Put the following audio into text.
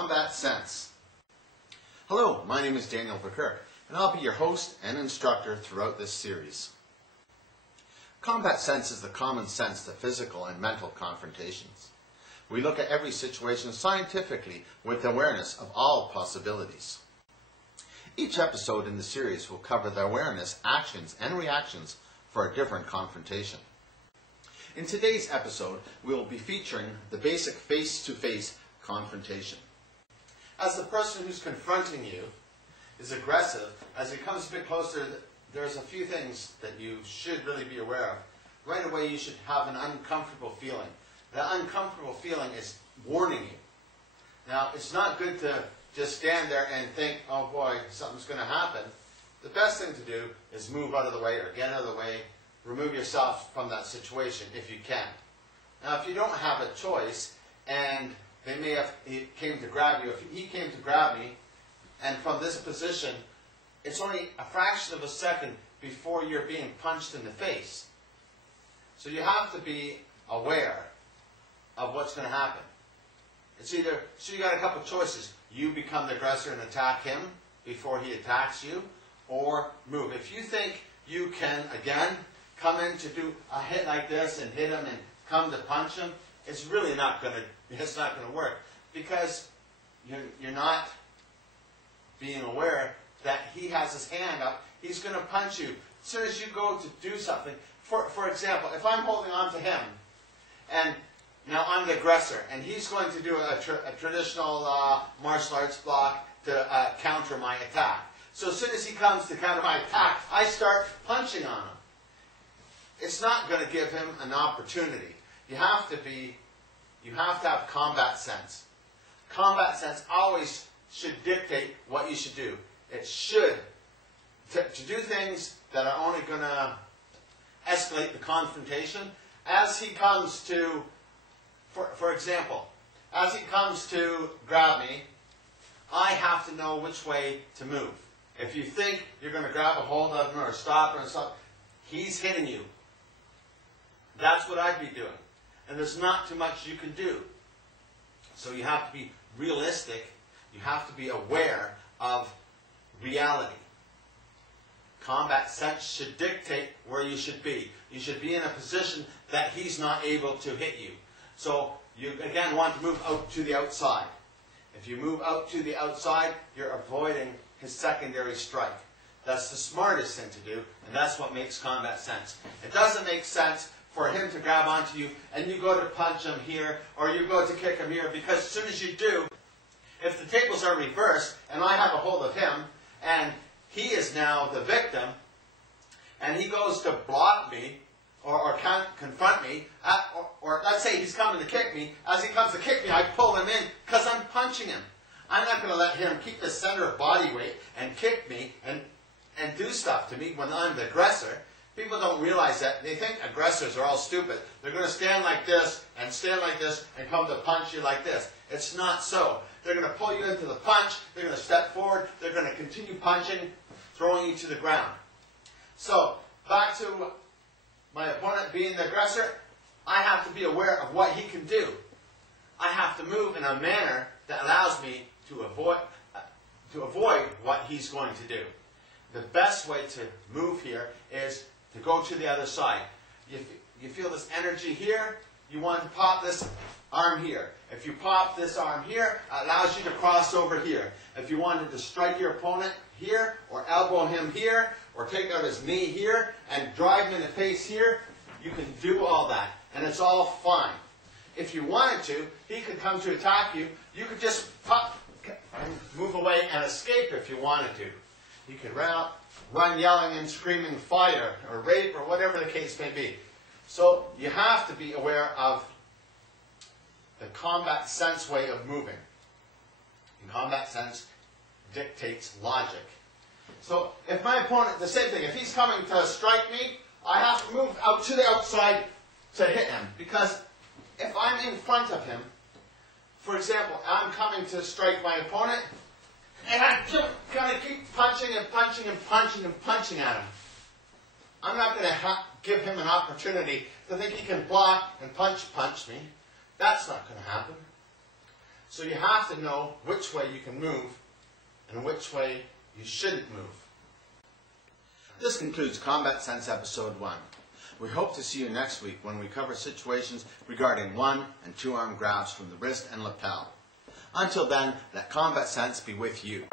Combat Sense. Hello, my name is Daniel Verkerke, and I'll be your host and instructor throughout this series. Combat sense is the common sense to physical and mental confrontations. We look at every situation scientifically with awareness of all possibilities. Each episode in the series will cover the awareness, actions, and reactions for a different confrontation. In today's episode, we will be featuring the basic face-to-face confrontation. As the person who's confronting you is aggressive, as it comes a bit closer, there's a few things that you should really be aware of. Right away, you should have an uncomfortable feeling. That uncomfortable feeling is warning you. Now, it's not good to just stand there and think, oh boy, something's going to happen. The best thing to do is move out of the way or get out of the way, remove yourself from that situation if you can. Now, if you don't have a choice and he came to grab you, if he came to grab me, and from this position, it's only a fraction of a second before you're being punched in the face. So you have to be aware of what's going to happen. It's either, so you got a couple choices. You become the aggressor and attack him before he attacks you, or move. If you think you can, again, come in to do a hit like this and hit him and come to punch him, it's really not going to work, because you're not being aware that he has his hand up. He's going to punch you. As soon as you go to do something, for example, if I'm holding on to him, and now I'm the aggressor, and he's going to do a traditional martial arts block to counter my attack. So as soon as he comes to counter my attack, I start punching on him. It's not going to give him an opportunity. You have to have combat sense. Combat sense always should dictate what you should do. It should, to do things that are only going to escalate the confrontation. As he comes to, for example, as he comes to grab me, I have to know which way to move. If you think you're going to grab a hold of him or stop him or something, he's hitting you. That's what I'd be doing. And there's not too much you can do. So you have to be realistic. You have to be aware of reality. Combat sense should dictate where you should be. You should be in a position that he's not able to hit you. So you, again, want to move out to the outside. If you move out to the outside, you're avoiding his secondary strike. That's the smartest thing to do, and that's what makes combat sense. It doesn't make sense for him to grab onto you and you go to punch him here or you go to kick him here, because as soon as you do, if the tables are reversed and I have a hold of him and he is now the victim and he goes to block me or confront me, or let's say he's coming to kick me, as he comes to kick me I pull him in because I'm punching him. I'm not going to let him keep the center of body weight and kick me and do stuff to me when I'm the aggressor. People don't realize that. They think aggressors are all stupid. They're going to stand like this and come to punch you like this. It's not so. They're going to pull you into the punch. They're going to step forward. They're going to continue punching, throwing you to the ground. So, back to my opponent being the aggressor, I have to be aware of what he can do. I have to move in a manner that allows me to avoid what he's going to do. The best way to move here is to go to the other side. You feel this energy here, you want to pop this arm here. If you pop this arm here, it allows you to cross over here. If you wanted to strike your opponent here, or elbow him here, or take out his knee here, and drive him in the face here, you can do all that. And it's all fine. If you wanted to, he could come to attack you. You could just pop and move away and escape if you wanted to. You could run yelling and screaming fire or rape or whatever the case may be. So you have to be aware of the combat sense way of moving. And combat sense dictates logic. So if my opponent, the same thing, if he's coming to strike me, I have to move out to the outside to hit him. Because if I'm in front of him, for example, I'm coming to strike my opponent, and I'm going to keep punching and punching and punching and punching at him. I'm not going to give him an opportunity to think he can block and punch me. That's not going to happen. So you have to know which way you can move and which way you shouldn't move. This concludes Combat Sense Episode 1. We hope to see you next week when we cover situations regarding 1- and 2-arm grabs from the wrist and lapel. Until then, let Combat Sense be with you.